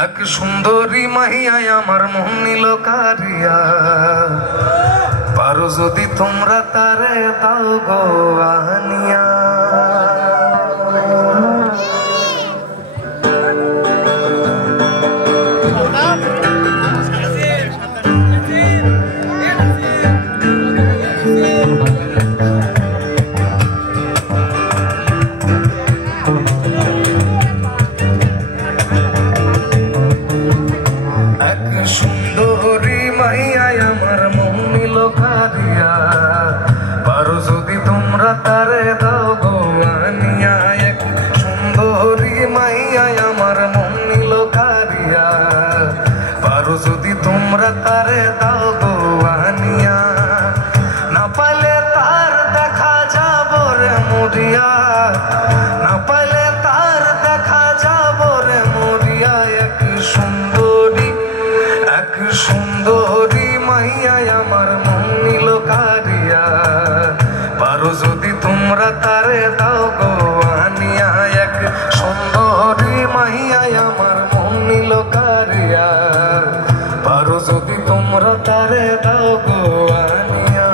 এক সুন্দরী মাহিয়ায় আমার মন নিল কারিয়া, পারো যদি তোমরা তারে দাও গো আনিয়া। সুন্দরী মাইয়ায় আমার মন নিল কারিয়া, পারো যদি তোমরা তারে দাও গো আনিয়া। এক সুন্দরী মাইয়ায় আমার মন নিল কারিয়া, পারো যদি তোমরা তারে দাও গো আনিয়া। না পাইলে তার দেখা যাব রে মরিয়া, না পাইলে তার দেখা যাব রে মরিয়া। এক সুন্দরী মাইয়ায় আমার মন নিল কারিয়া, পারো যদি তোমরা তারে দাও গো আনিয়া। এক সুন্দরী মাইয়ায় আমার মন নিল কারিয়া, পারো যদি তোমরা তারে দাও গো আনিয়া।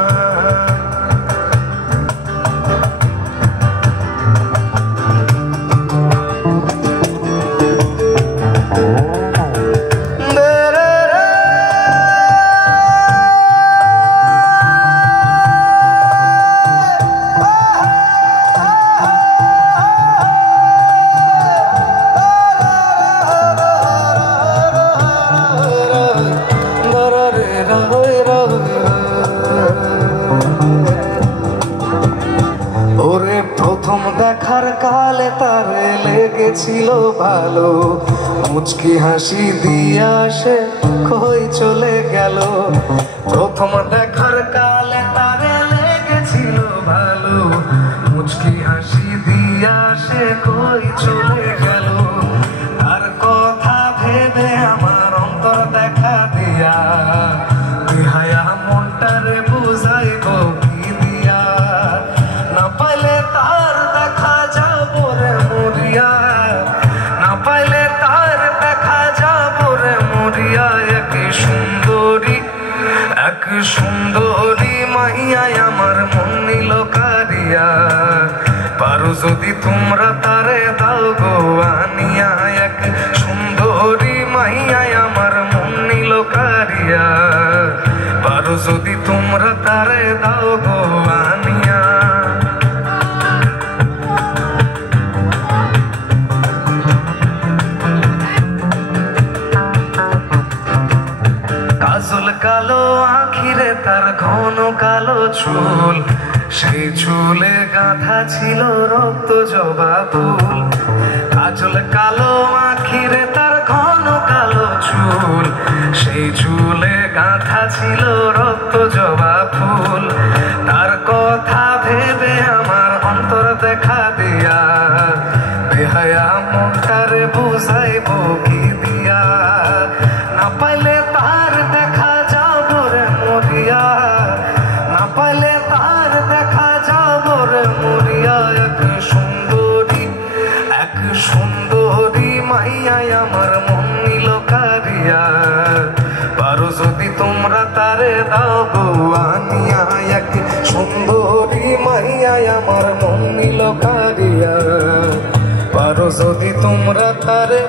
ওরে প্রথম দেখার কালে তারে লেগেছিল ভালো, মুচকি হাসি দিয়া সে কই চলে গেল। প্রথম দেখার কালে তারে লেগেছিল ভালো, মুচকি হাসি দিয়া সে কই চলে গেল। তার কথা ভেবে আমার অন্তর দেখা দিয়া, বিহায়া মনটারে বুঝাইব কি দিয়া। না পাইলে তার দেখা যাব রে মরিয়া, না পাইলে তার দেখা যাব রে মরিয়া। এক সুন্দরী মাইয়ায় আমার মন নিল কারিয়া, পারো যদি তোমরা তারে দাও গো আনিয়া। এক সুন্দরী মাইয়ায় আমার মন নিল কারিয়া, পারো যদি তোমরা তারে দাও গো আনিয়া। কাজল কালো আখিরে তার ঘন কালো চুল, সেই চুলে গাঁথা ছিল রক্ত জবা ফুল। কাজল কালো আখিরে তার ঘন কালো চুল, সেই চুলে গাঁথা ছিল রক্ত জবা ফুল। তার কথা ভেবে আমার অন্তর দেখা দিয়া, বেহায়া মনটারে বুঝাইব কি দিয়া। না পাইলে তার দেখা যাব রে মরিয়া, না পাইলে তার দেখা যাব রে মরিয়া। এক সুন্দরী মাইয়ায় আমার মন নিল কারিয়া, পারো যদি তোমরা তারে দাও গো আনিয়া। এক সুন্দরী মাইয়ায় আমার মন নিল কারিয়া, পারো যদি তোমরা তারে